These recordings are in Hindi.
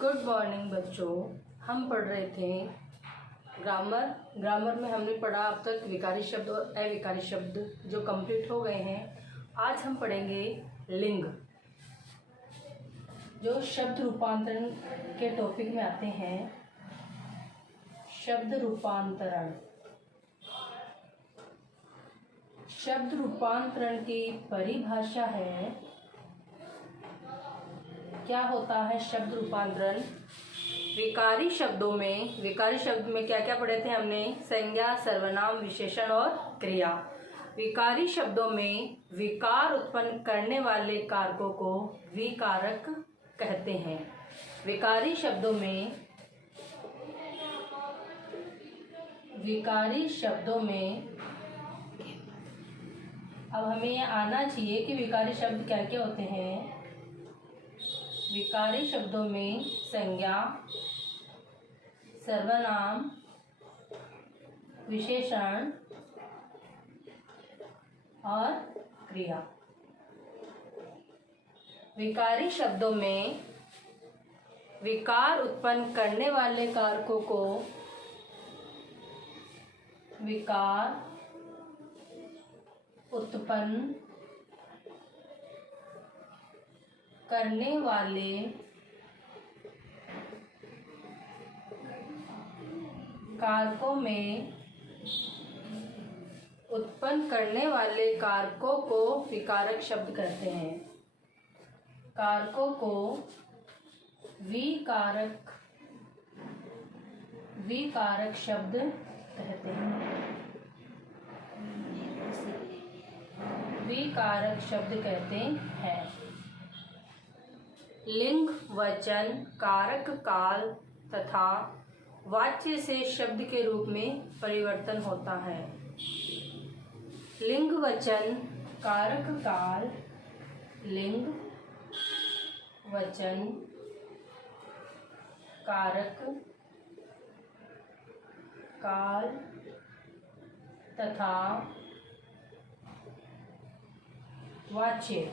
गुड मॉर्निंग बच्चों। हम पढ़ रहे थे ग्रामर में हमने पढ़ा अब तक विकारी शब्द और अविकारी शब्द जो कंप्लीट हो गए हैं। आज हम पढ़ेंगे लिंग, जो शब्द रूपांतरण के टॉपिक में आते हैं। शब्द रूपांतरण, शब्द रूपांतरण की परिभाषा है। क्या होता है शब्द रूपांतरण? विकारी शब्द में क्या क्या पढ़े थे हमने? संज्ञा, सर्वनाम, विशेषण और क्रिया। विकारी शब्दों में विकार उत्पन्न करने वाले कारकों को विकारक कहते हैं। विकारी शब्दों में अब हमें ये आना चाहिए कि विकारी शब्द क्या क्या होते हैं। विकारी शब्दों में संज्ञा, सर्वनाम, विशेषण और क्रिया। विकारी शब्दों में विकार उत्पन्न करने वाले कारकों को विकार उत्पन्न करने वाले कारकों को विकारक शब्द कहते हैं। कारकों को विकारक शब्द कहते हैं। विकारक शब्द कहते हैं। लिंग, वचन, कारक, काल तथा वाच्य से शब्द के रूप में परिवर्तन होता है। लिंग, वचन, कारक, काल। लिंग, वचन, कारक, काल तथा वाच्य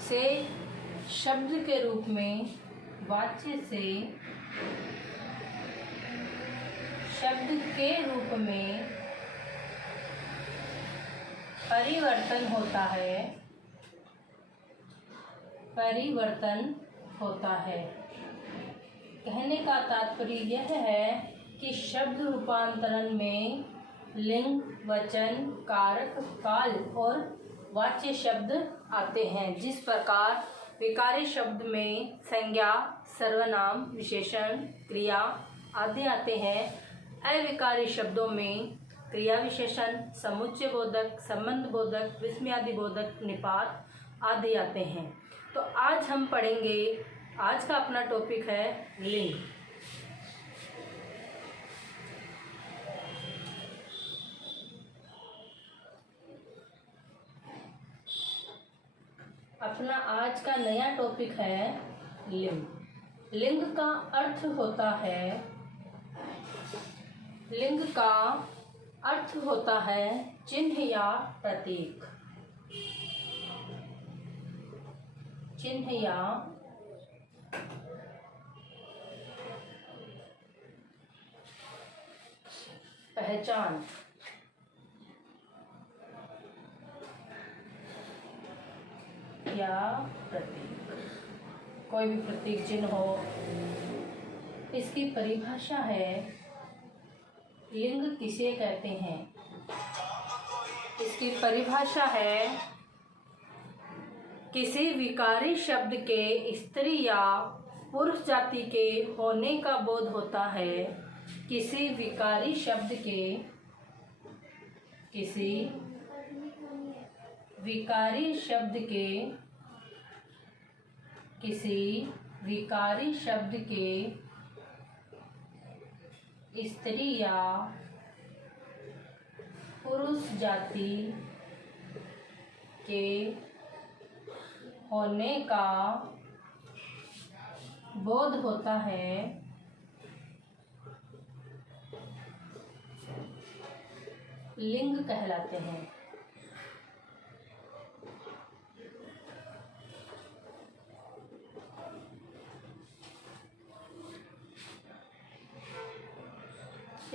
से शब्द के रूप में, वाच्य से शब्द के रूप में परिवर्तन होता है। कहने का तात्पर्य यह है कि शब्द रूपांतरण में लिंग, वचन, कारक, काल और वाच्य शब्द आते हैं। जिस प्रकार विकारी शब्द में संज्ञा, सर्वनाम, विशेषण, क्रिया आदि आते हैं, अविकारी शब्दों में क्रिया विशेषण, समुच्चय बोधक, संबंध बोधक, विस्मयादि बोधक, निपात आदि आते हैं। तो आज हम पढ़ेंगे, आज का अपना टॉपिक है लिंग। अपना आज का नया टॉपिक है लिंग। लिंग का अर्थ होता है चिन्ह या प्रतीक। चिन्ह या पहचान। या प्रतीक, कोई भी प्रतीक चिन्ह हो। इसकी परिभाषा है लिंग किसे कहते हैं। इसकी परिभाषा है किसी विकारी शब्द के स्त्री या पुरुष जाति के होने का बोध होता है। किसी विकारी शब्द के स्त्री या पुरुष जाति के होने का बोध होता है। लिंग कहलाते हैं।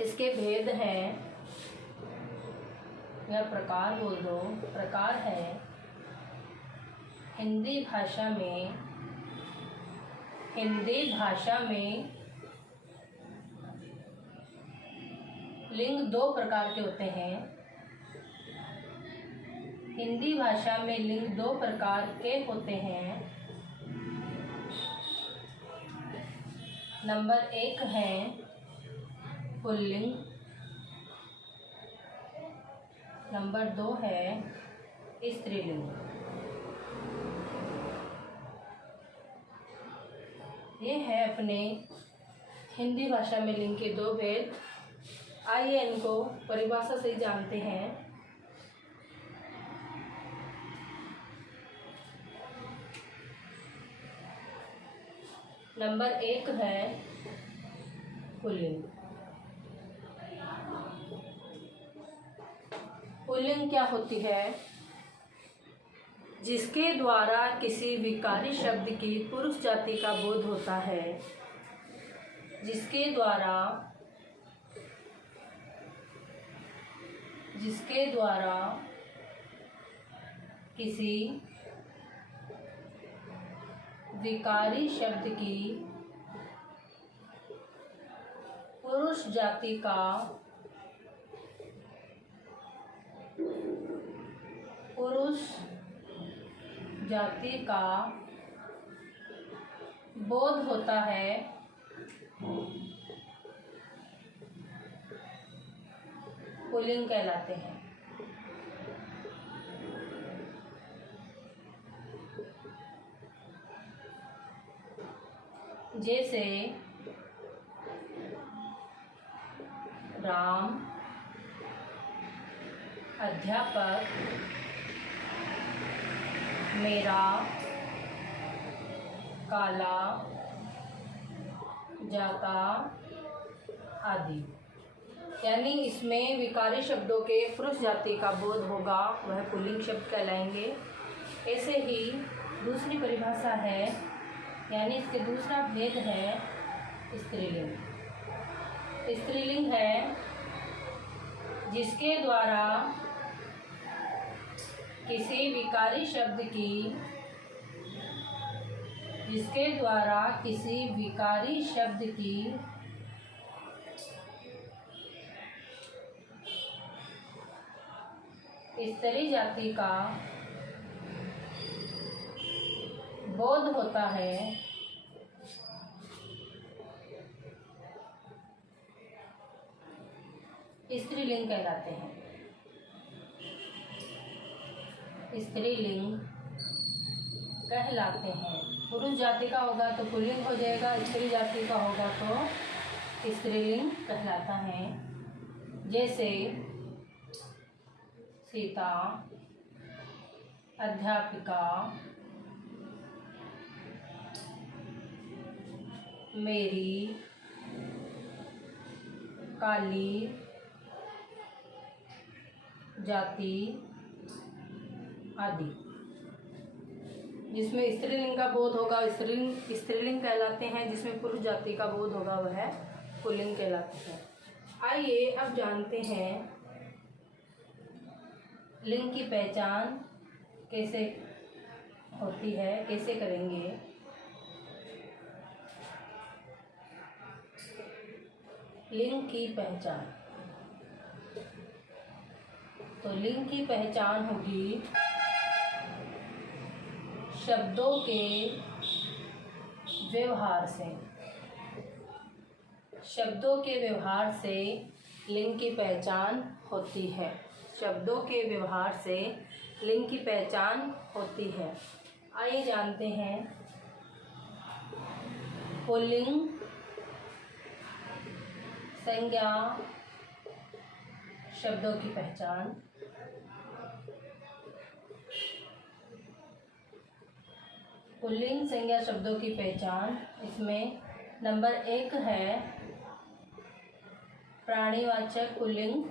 इसके भेद हैं या प्रकार बोल दो। प्रकार है हिंदी भाषा में लिंग दो प्रकार के होते हैं। हिंदी भाषा में लिंग दो प्रकार के होते हैं। नंबर 1 है पुल्लिंग, नंबर 2 है स्त्रीलिंग। ये है अपने हिंदी भाषा में लिंग के दो भेद। आइए इनको परिभाषा से जानते हैं। नंबर 1 है पुल्लिंग। पुल्लिंग क्या होती है? जिसके द्वारा किसी विकारी शब्द की पुरुष जाति का बोध होता है। जिसके द्वारा किसी विकारी शब्द की पुरुष जाति का बोध होता है, पुल्लिंग कहलाते हैं। जैसे राम, अध्यापक, मेरा, काला, जाता आदि। यानी इसमें विकारी शब्दों के पुरुष जाति का बोध होगा, वह पुल्लिंग शब्द कहलाएंगे। ऐसे ही दूसरी परिभाषा है, यानी इसके दूसरा भेद है स्त्रीलिंग। स्त्रीलिंग है जिसके द्वारा किसी विकारी शब्द की स्त्री जाति का बोध होता है, स्त्रीलिंग कहलाते हैं। स्त्रीलिंग कहलाते हैं। पुरुष जाति का होगा तो पुल्लिंग हो जाएगा, स्त्री जाति का होगा तो स्त्रीलिंग कहलाता है। जैसे सीता, अध्यापिका, मेरी, काली, जाति आदि। जिसमें स्त्रीलिंग का बोध होगा स्त्रीलिंग कहलाते हैं, जिसमें पुरुष जाति का बोध होगा वह पुल्लिंग कहलाते हैं। आइए अब जानते हैं लिंग की पहचान कैसे होती है, कैसे करेंगे। लिंग की पहचान, तो लिंग की पहचान होगी शब्दों के व्यवहार से। शब्दों के व्यवहार से लिंग की पहचान होती है। शब्दों के व्यवहार से लिंग की पहचान होती है। आइए जानते हैं पुल्लिंग संज्ञा शब्दों की पहचान। पुल्लिंग संज्ञा शब्दों की पहचान, इसमें नंबर 1 है प्राणीवाचक पुल्लिंग।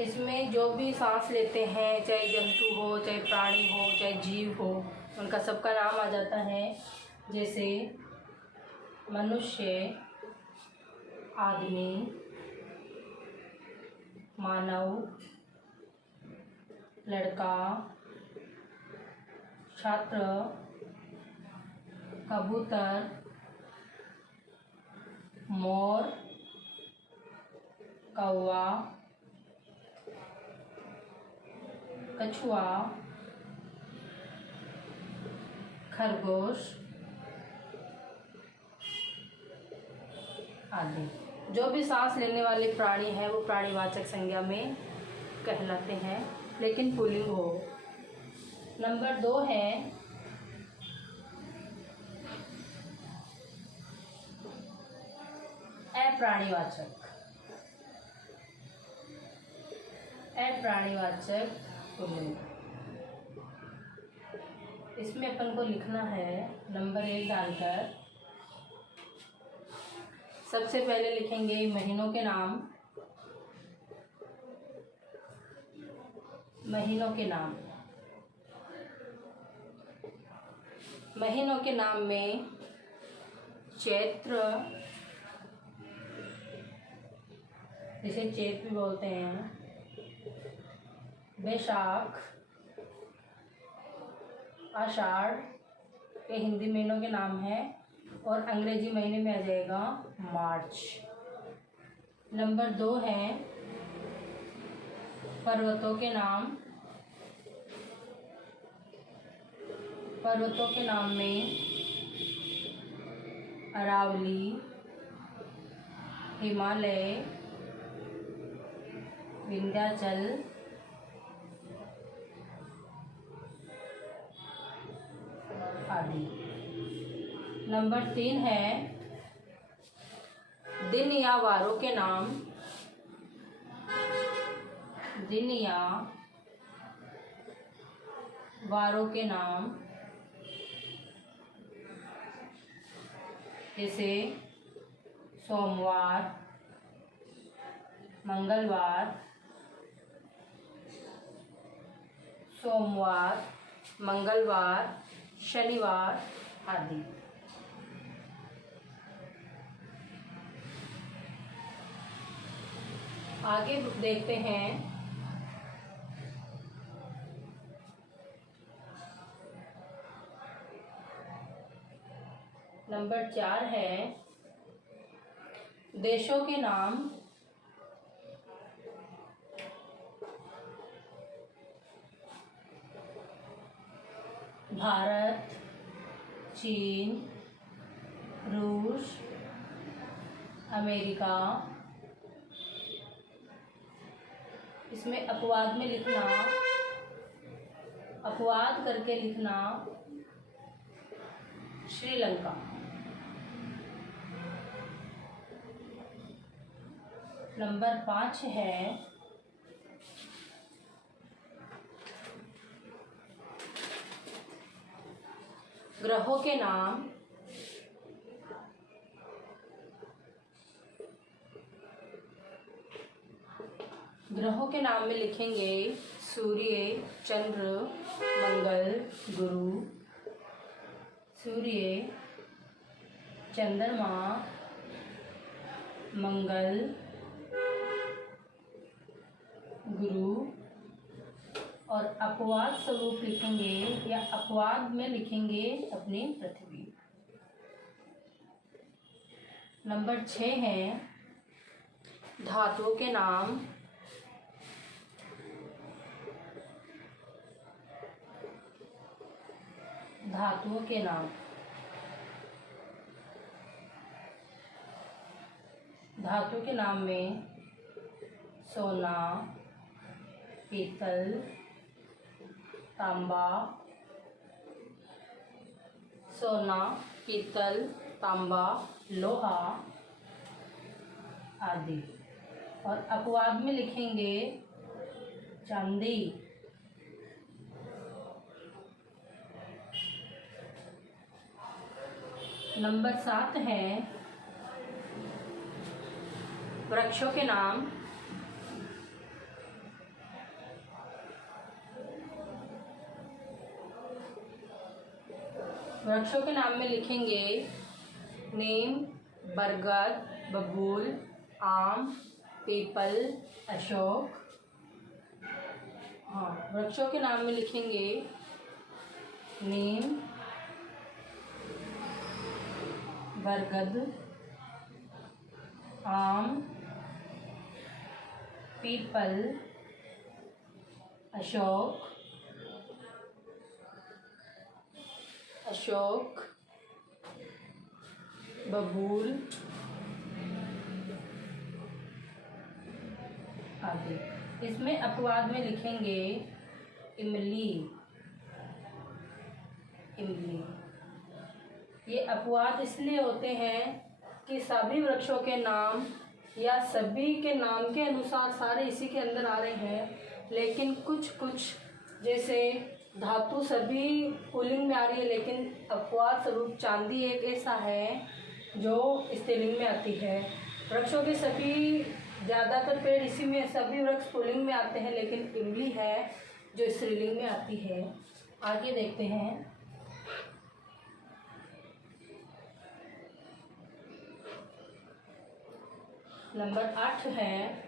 इसमें जो भी सांस लेते हैं, चाहे जंतु हो, चाहे प्राणी हो, चाहे जीव हो, उनका सबका नाम आ जाता है। जैसे मनुष्य, आदमी, मानव, लड़का, छात्र, कबूतर, मोर, कौवा, कछुआ, खरगोश आदि। जो भी सांस लेने वाले प्राणी हैं वो प्राणीवाचक संज्ञा में कहलाते हैं, लेकिन पुल्लिंग हो। नंबर 2 है अप्राणीवाचक। अप्राणीवाचक पुल्लिंग, इसमें अपन को लिखना है नंबर 1 डालकर। सबसे पहले लिखेंगे महीनों के नाम। महीनों के नाम, महीनों के नाम में चैत्र, जिसे चैत भी बोलते हैं, बैसाख, आषाढ़, ये हिंदी महीनों के नाम हैं और अंग्रेजी महीने में आ जाएगा मार्च। नंबर 2 है पर्वतों के नाम। पर्वतों के नाम में अरावली, हिमालय, विंध्याचल, आदि। नंबर 3 है दिन या वारों के नाम। दिन या वारों के नाम, जैसे सोमवार, मंगलवार, सोमवार, मंगलवार, शनिवार आदि। आगे देखते हैं नंबर 4 है देशों के नाम। भारत, चीन, रूस, अमेरिका। इसमें अपवाद में लिखना, अपवाद करके लिखना श्रीलंका। नंबर 5 है ग्रहों के नाम। ग्रहों के नाम में लिखेंगे सूर्य, चंद्र, मंगल, गुरु। सूर्य, चंद्रमा, मंगल, गुरु। और अपवाद स्वरूप लिखेंगे या अपवाद में लिखेंगे अपनी पृथ्वी। नंबर 6 है धातुओं के नाम। धातुओं के नाम, धातु के नाम में सोना, पीतल, तांबा। सोना, पीतल, तांबा, लोहा आदि। और अपवाद में लिखेंगे चांदी। नंबर 7 है वृक्षों के नाम। वृक्षों के नाम में लिखेंगे नीम, बरगद, बबूल, आम, पीपल, अशोक। हाँ, वृक्षों के नाम में लिखेंगे नीम, बरगद, आम, पीपल, अशोक, बबूल आदि। इसमें अपवाद में लिखेंगे इमली। ये अपवाद इसलिए होते हैं कि सभी वृक्षों के नाम या सभी के नाम के अनुसार सारे इसी के अंदर आ रहे हैं, लेकिन कुछ जैसे धातु सभी पुल्लिंग में आ रही है, लेकिन अपवाद स्वरूप चांदी एक ऐसा है जो स्त्रीलिंग में आती है। वृक्षों के सभी ज़्यादातर पेड़ इसी में, सभी वृक्ष पुल्लिंग में आते हैं, लेकिन इमली है जो स्त्रीलिंग में आती है। आगे देखते हैं। नंबर 8 है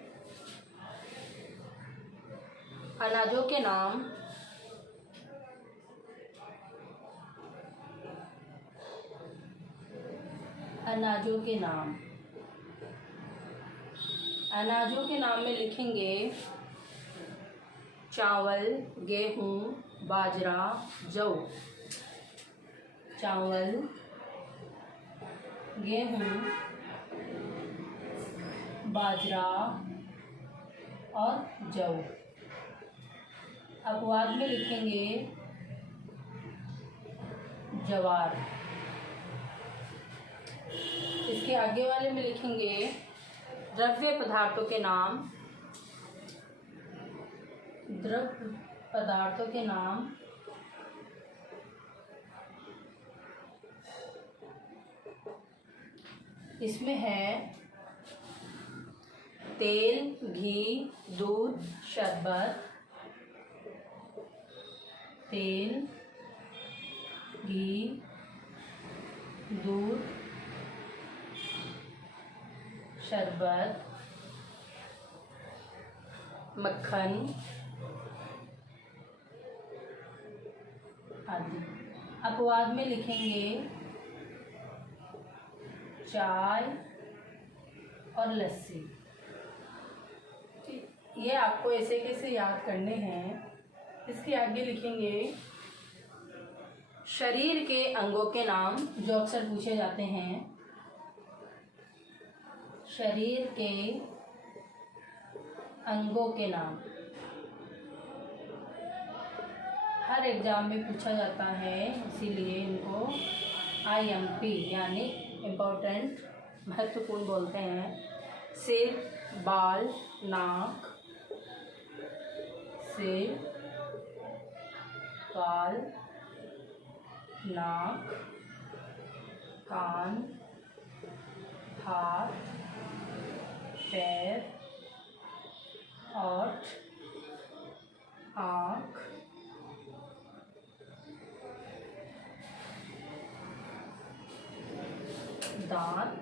अनाजों के नाम। अनाजों के नाम में लिखेंगे चावल, गेहूं, बाजरा, जौ। चावल, गेहूं, बाजरा और जौ। अपवाद में लिखेंगे ज्वार। इसके आगे वाले में लिखेंगे द्रव्य पदार्थों के नाम। द्रव्य पदार्थों के नाम इसमें है तेल, घी, दूध, शरबत। तेल, घी, दूध, शरबत, मक्खन आदि। अपवाद में लिखेंगे चाय और लस्सी। ये आपको ऐसे कैसे याद करने हैं। इसके आगे लिखेंगे शरीर के अंगों के नाम, जो अक्सर पूछे जाते हैं। शरीर के अंगों के नाम हर एग्जाम में पूछा जाता है, इसीलिए इनको IMP यानी इम्पोर्टेंट, महत्वपूर्ण बोलते हैं। सिर, बाल, नाक। सिर, बाल, नाक, कान, हाथ, पैर, ओठ, आँख, दांत,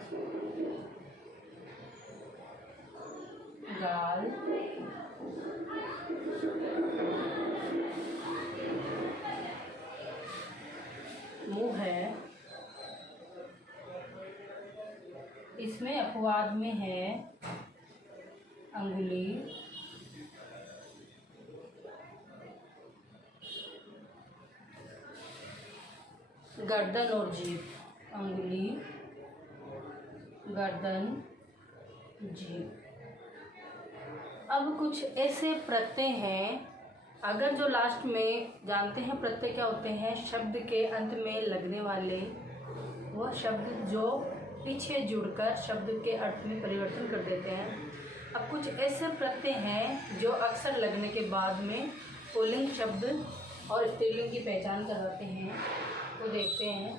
गाल, मुंह है। इसमें अपवाद में है अंगुली, गर्दन और जीभ। अंगुली, गर्दन, जीभ। अब कुछ ऐसे प्रत्यय हैं, अगर जो लास्ट में जानते हैं प्रत्यय क्या होते हैं, शब्द के अंत में लगने वाले वह शब्द जो पीछे जुड़कर शब्द के अर्थ में परिवर्तन कर देते हैं। अब कुछ ऐसे प्रत्यय हैं जो अक्सर लगने के बाद में पुल्लिंग शब्द और स्त्रीलिंग की पहचान कराते हैं। तो देखते हैं।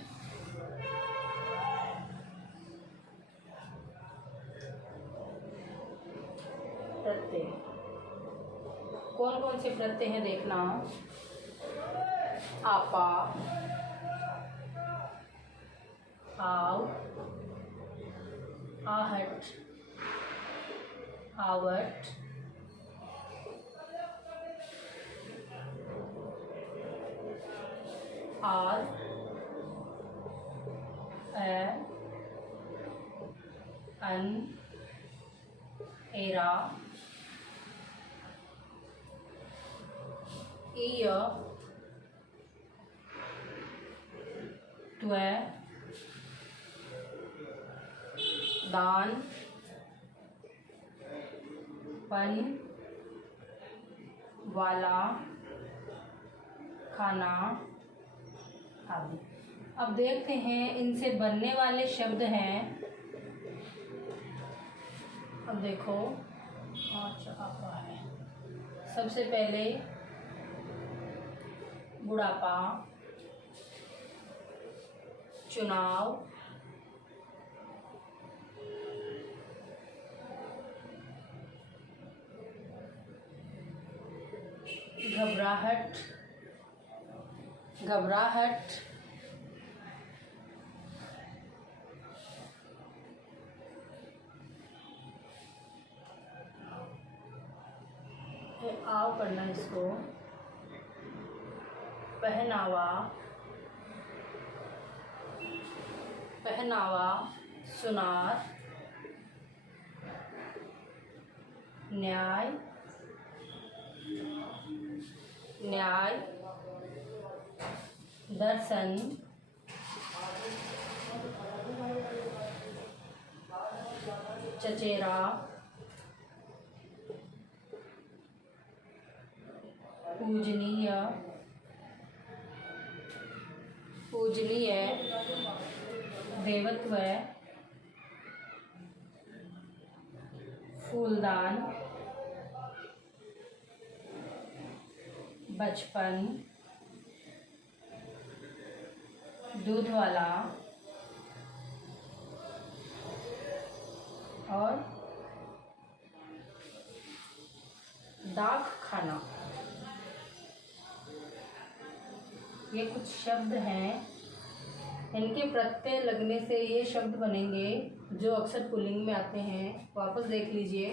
प्रत्यय कौन कौन से प्रत्यय हैं देखना। आपा, आव, आहट, आवट, आर, ए, अन, एरा, इय, त्वे, दान, पन, वाला, खाना आदि। अब देखते हैं इनसे बनने वाले शब्द हैं। अब देखो अच्छा आता है। सबसे पहले बुढ़ापा, चुनाव, घबराहट, घबराहट, आव करना इसको, पहनावा, पहनावा, सुनार, न्याय, न्याय, दर्शन, चचेरा, पूजनीय, पूजनीय, देवत्व, फूलदान, बचपन, दूध वाला और दाख खाना। ये कुछ शब्द हैं। इनके प्रत्यय लगने से ये शब्द बनेंगे जो अक्सर पुल्लिंग में आते हैं। वापस देख लीजिए।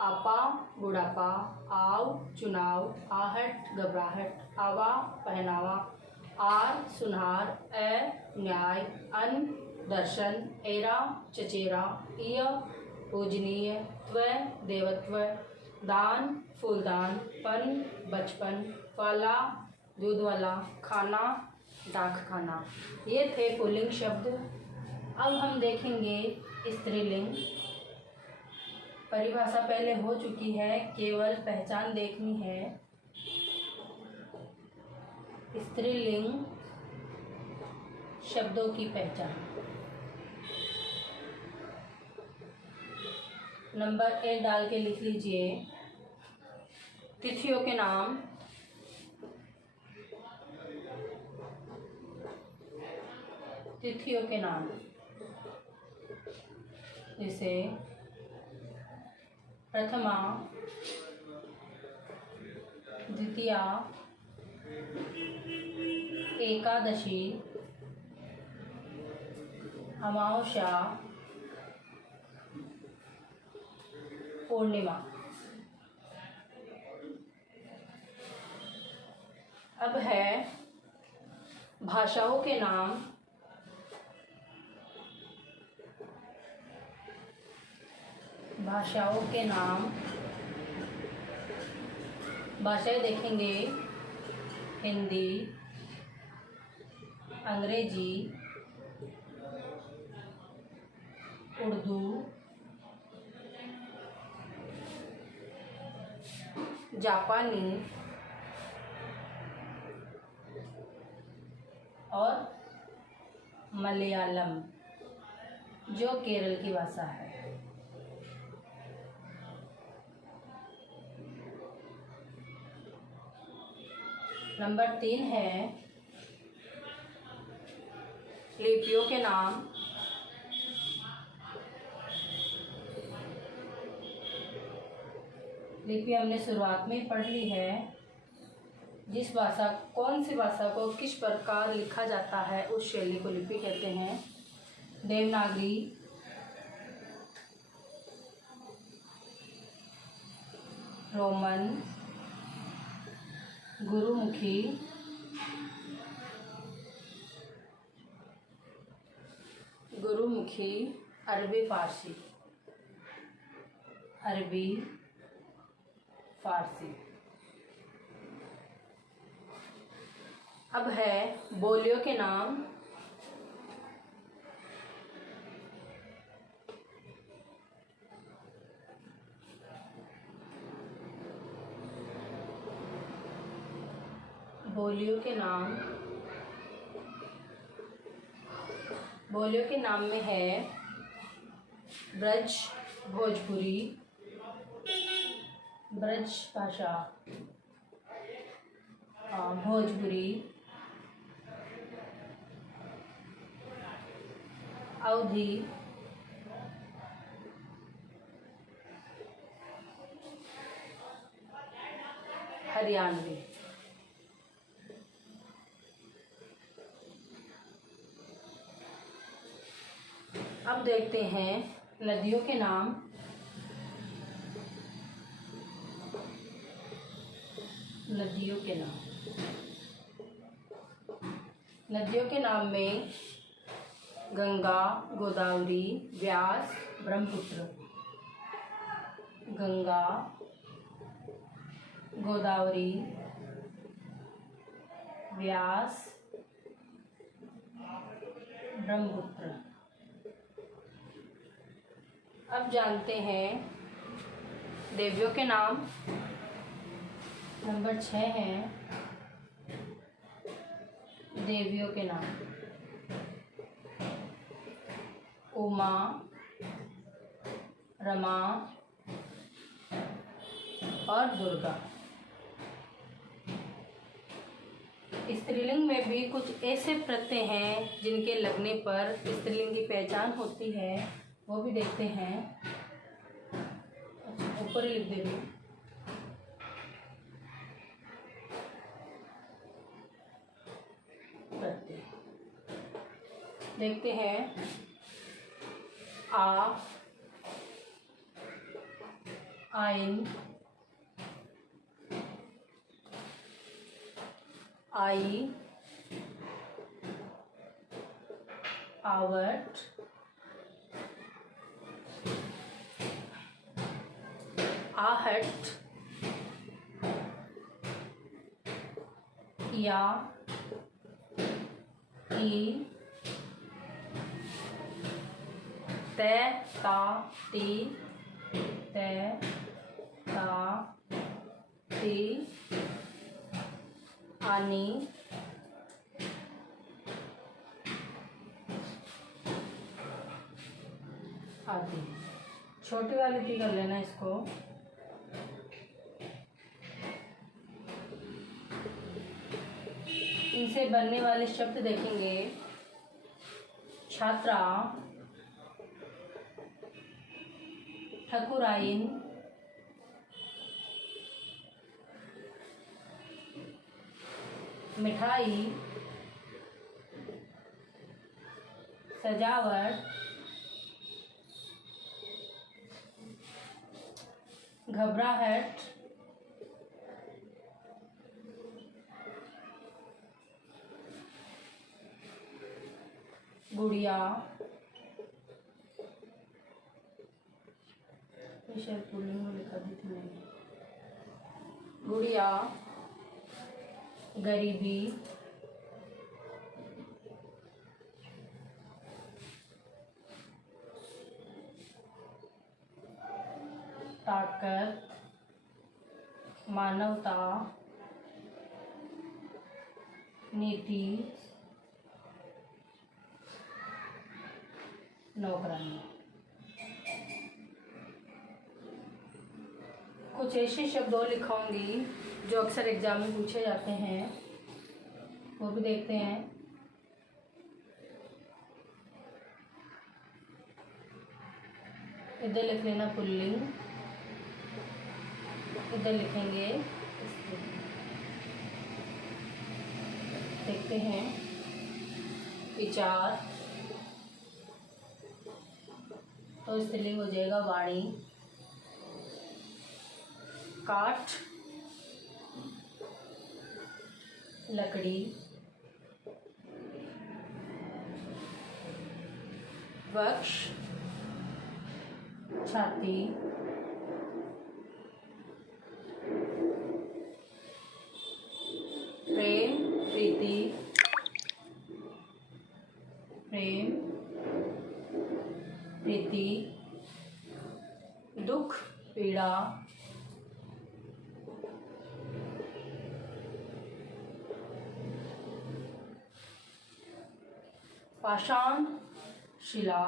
आपा बुढ़ापा, आव चुनाव, आहट घबराहट, आवा पहनावा, आर सुनहार, ए न्याय, अन दर्शन, एरा चचेरा, इय पूजनीय, त्व देवत्व, दान फूलदान, पन बचपन, वाला दूध वाला, खाना दाख खाना। ये थे पुल्लिंग शब्द। अब हम देखेंगे स्त्रीलिंग। परिभाषा पहले हो चुकी है, केवल पहचान देखनी है। स्त्रीलिंग शब्दों की पहचान। नंबर 1 डाल के लिख लीजिए। तिथियों के नाम। तिथियों के नाम जैसे प्रथमा, द्वितीया, एकादशी, अमावस्या, पूर्णिमा। अब है भाषाओं के नाम। भाषाओं के नाम। भाषाएं देखेंगे हिंदी, अंग्रेजी, उर्दू, जापानी और मलयालम जो केरल की भाषा है। नंबर 3 है लिपियों के नाम। लिपि हमने शुरुआत में पढ़ ली है। जिस भाषा, कौन सी भाषा को किस प्रकार लिखा जाता है उस शैली को लिपि कहते हैं। देवनागरी, रोमन, गुरुमुखी, अरबी फारसी, अब है बोलियों के नाम। बोलियों के नाम में है ब्रज भोजपुरी, ब्रज भाषा भोजपुरी, अवधी, हरियाणवी। अब देखते हैं नदियों के नाम। नदियों के नाम में गंगा, गोदावरी, व्यास, ब्रह्मपुत्र। गंगा, गोदावरी, व्यास, ब्रह्मपुत्र। अब जानते हैं देवियों के नाम। नंबर 6 है देवियों के नाम। उमा, रमा और दुर्गा। स्त्रीलिंग में भी कुछ ऐसे प्रत्यय हैं जिनके लगने पर स्त्रीलिंग की पहचान होती है, वो भी देखते हैं। ऊपर ही लिख दे रही हूँ। प्रत्यय देखते हैं। आ, आइन, आई, आवट, आहट, या, ई, तै, ता, ती, तै, ता, ती, आनी, आदि। छोटी वाली थी कर लेना इसको। इनसे बनने वाले शब्द देखेंगे। छात्रा, ठकुराइन, मिठाई, सजावट, घबराहट, गुड़िया, शायद पुलिंग में लिखा दी थी मैंने। गुड़िया, गरीबी, ताकत, मानवता, नीति, नौकरानी। कुछ ऐसे शब्द और लिखाऊंगी जो अक्सर एग्जाम में पूछे जाते हैं, वो भी देखते हैं। इधर लिख लेना पुल्लिंग, इधर लिखेंगे स्त्रीलिंग। देखते हैं। विचार, तो स्त्रीलिंग हो जाएगा वाणी। काठ, लकड़ी। वक्ष, छाती। प्रेम, प्रीति। प्रेम, प्रीति। दुख, पीड़ा। पाषाण, शिला।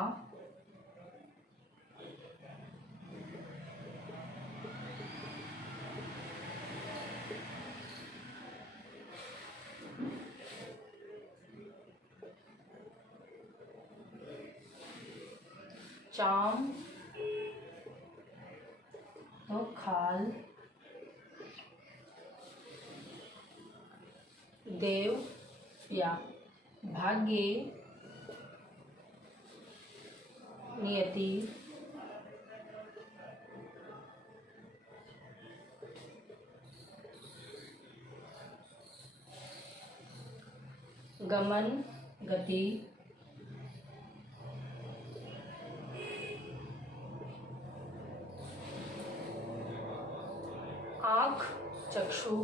चाम, तो खाल। देव या भाग्य, नियति। गमन, गति। आँख, चक्षु।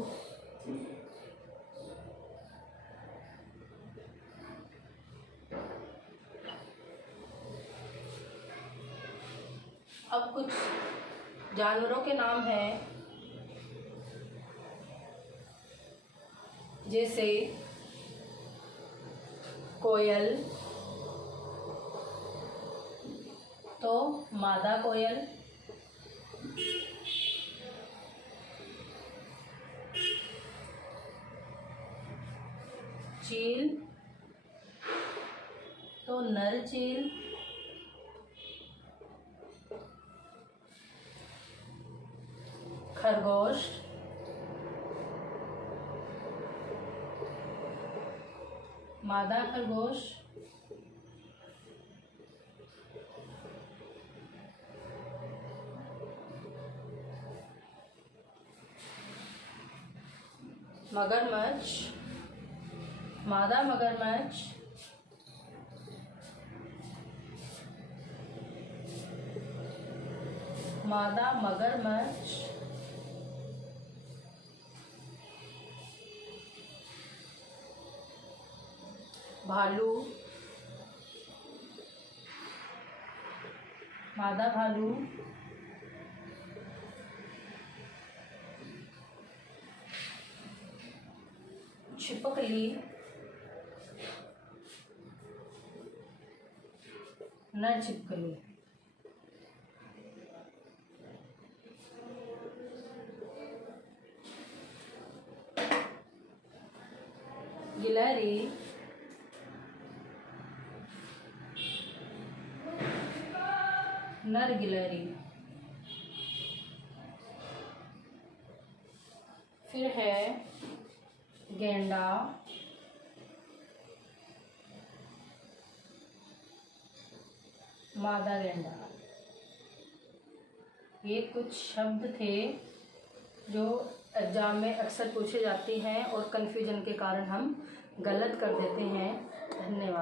अब कुछ जानवरों के नाम हैं, जैसे कोयल, तो मादा कोयल। चील, तो नर चील। खरगोश, मादा खरगोश। मगरमच्छ, मादा मगरमच्छ। मादा मगरमच्छ। भालू, मादा भालू। छिपकली, नर छिपकली। गिलहरी, नर गिलहरी। फिर है गेंडा, मादा गेंडा। ये कुछ शब्द थे जो एग्जाम में अक्सर पूछे जाते हैं और कन्फ्यूजन के कारण हम गलत कर देते हैं। धन्यवाद।